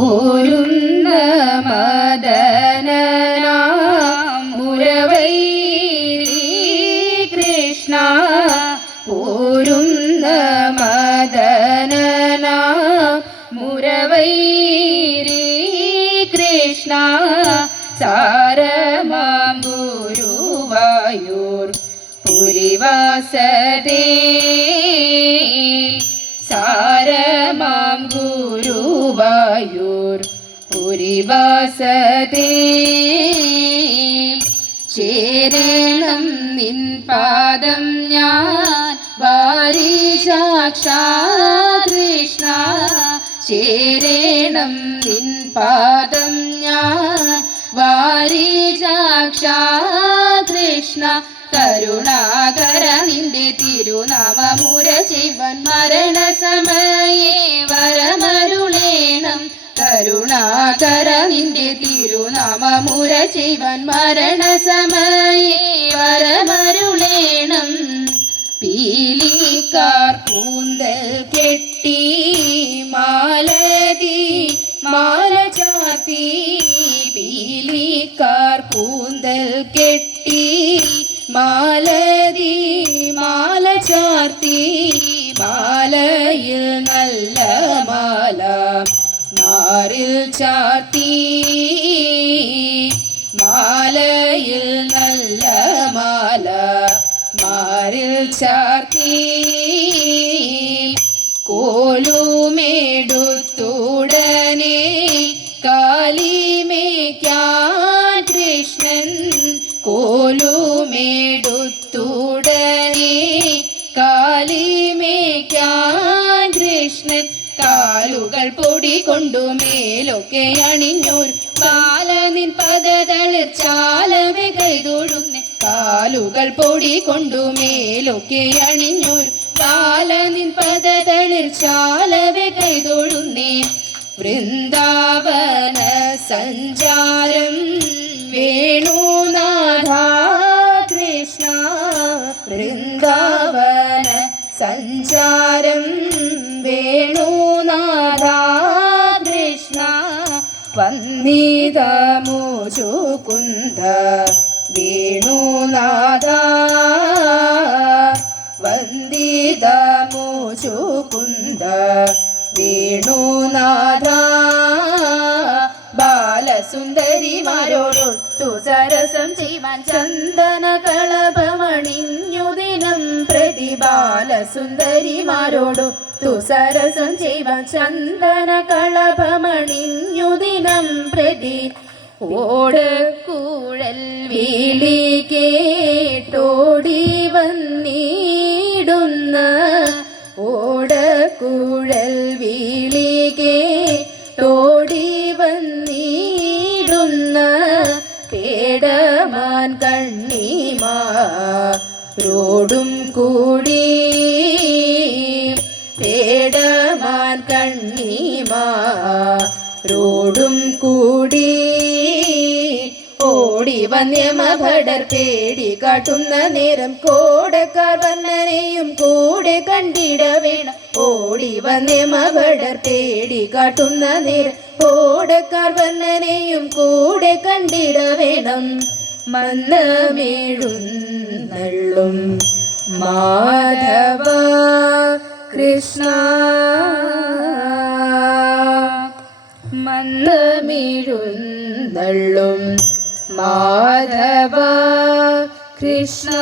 പോരുന്ന മദനനാം മുരവൈ കൃഷ്ണ പോരുന്ന മദനനാം മുരവൈ കൃഷ്ണ സാരമാം ഗുരുവായൂർ പുരിവാസതേ സാരമാം ഗുരുവായൂർ പുരിവാസതേ. ചേരണം നിൻ പാദം ഞാൻ വാരി കൃഷ്ണ ചേരണം നിൻ പാദം ഞാൻ വാരി കൃഷ്ണ കരുണാകര നിന്റെ തിരുനാമൂര ജീവൻ മരണ സമയേ വരമരുളേണം തിരുനാമമുര ചെയ്വൻ മരണസമയേ വരമരുളേണം പീലിക്കാർ കൂന്തൽ കെട്ടി മാലതി മാല ചാത്തി പീലിക്കാർ കൂന്തൽ കെട്ടി മാലതി മാല ചാർത്തി മാലയിൽ നല്ല മാല മാറിൽ ചാർത്തി കാലിമേക്കാൻ കൃഷ്ണൻ കാലുകൾ പൊടി കൊണ്ടു മേലൊക്കെ അണിഞ്ഞൊരു ബാലനിൻ പദതളിർ ചാലവെ കൈതൊഴുന്നെ. കാലുകൾ പൊടി കൊണ്ടു മേലൊക്കെ അണിഞ്ഞൊരു ബാലനിൻ പദതളിർ ചാലവെ കൈതൊഴുന്നേ. വൃന്ദാവന സഞ്ചാരം വേണുനാഥ വന്ദിതമുചുകുന്ദ വേണുനാഥ വന്ദിതമുചുകുന്ദ വേണുനാഥ ബാലസുന്ദരിമാരോടൊത്തു സരസം ചെയ്യുവാൻ ചന്ദന കളഭമണിഞ്ഞു ദിനം പ്രതി ബാലസുന്ദരിമാരോടൊത്തു സരസം ചെയ്യുവാൻ ചന്ദന കളഭമണിഞ്ഞു ദിനം പ്രതി ഓടക്കൂഴൽ വിളി കേട്ടോടി വന്നിടുന്ന ഓടക്കൂഴൽ വിളി കേട്ടോടി വന്നിടുന്ന പേടമാൻ കണ്ണിമാ റോഡും കൂടി പേടമാൻ കണ്ണിമാ റോഡും കൂടി ഓടി വന്യമഭടർ പേടി കാട്ടുന്ന നേരം കോടക്കാർ വർണനെയും കൂടെ കണ്ടിട വേണം. ഓടി വന്യമഭടർ പേടി കാട്ടുന്ന നേരം കോടക്കാർ വർണനെയും കൂടെ കണ്ടിട വേണം. മന്നമേഴുന്നള്ളും മാധവ കൃഷ്ണ മന്ദമിഴുന്നള്ളും മാധവ കൃഷ്ണ.